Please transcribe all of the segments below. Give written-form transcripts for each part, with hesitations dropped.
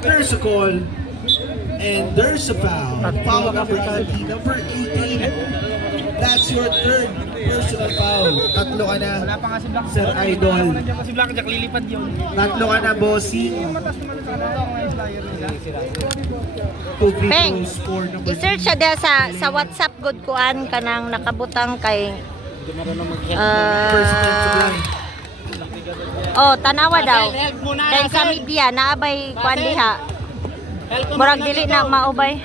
There's a call. And there's a foul. Foul number 18. Number 18. That's your third personal foul. Tatlo ka na, Sir Idol. Tatlo ka na, bossing. Peng, i-search siya dyan sa WhatsApp good kuan kanang nakabutang kay tanawa daw. Kay sa media naabay kuan diha. Murag dili na maubay.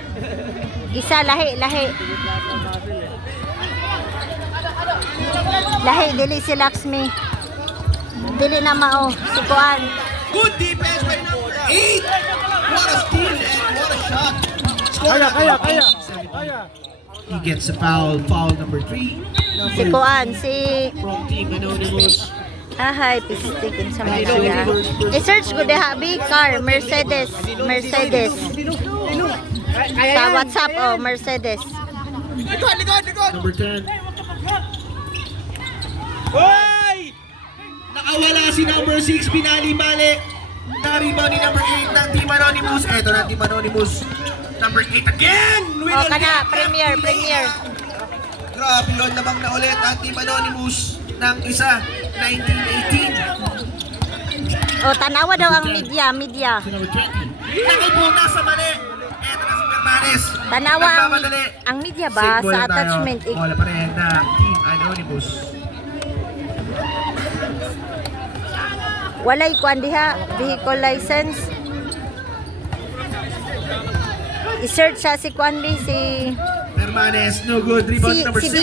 Isa lahi. Lahi dili si Laxmi. Dili na mao si kuan. Good defense by number 8. What a steal and what a shot. Kaya. He gets a foul. Foul number 3. Si kuan si From Team Anonymous. Ahay, pistikin sa media. I-search ko diha car, Mercedes. Sa WhatsApp, Mercedes. Number 10. Hoy! Nakawala si number 6, pinali-bali. Na-rebound ni number 8 ng Team Anonymous. Eto na Team Anonymous. Number 8 again! Kana, Premier. Grabe yun, namang na ulit ang Team Anonymous ng isa, 1918. Tanawa daw ang media. Si number 20. Nakipuna sa mali. Eto na si Permanes. Tanawa ang media ba sa attachment? Wala pa rin na Team Anonymous. Walay kuan diha, vehicle license. I-search siya si kuan si Permanes, no good. Rebound number 6. Si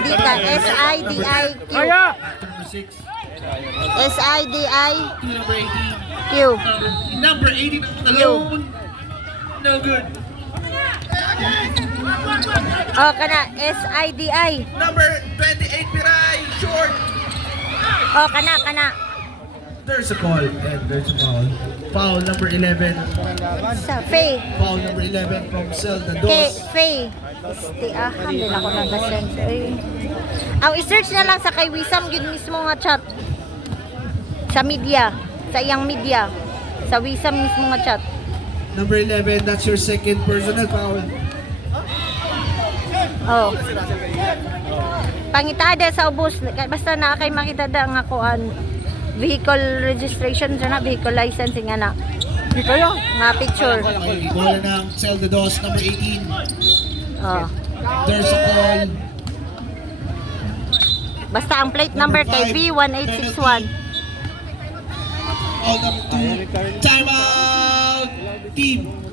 Dika, S-I-D-I-Q. Number 6. S-I-D-I-Q. Number 18 alone. No good. Kana, S-I-D-I. Number 28 Piray, short. Kana. There's a call and there's a foul. Foul number 11. Sa Faye. Foul number 11 from Zelda Dos. Faye. Din ako nag-send. I-search na lang sa kay Wisam yun mismo nga chat. Sa media. Sa iyang media. Sa Wisam mismo nga chat. Number 11, that's your second personal foul. Pangitada sa ubos. Basta na kay makita da nga kuan. Vehicle registration na, vehicle licensing na. Nga picture. Bola ng Zelda Dos, number 18. There's a call. Basta ang plate number kay V1861. All number 2. Time out! Team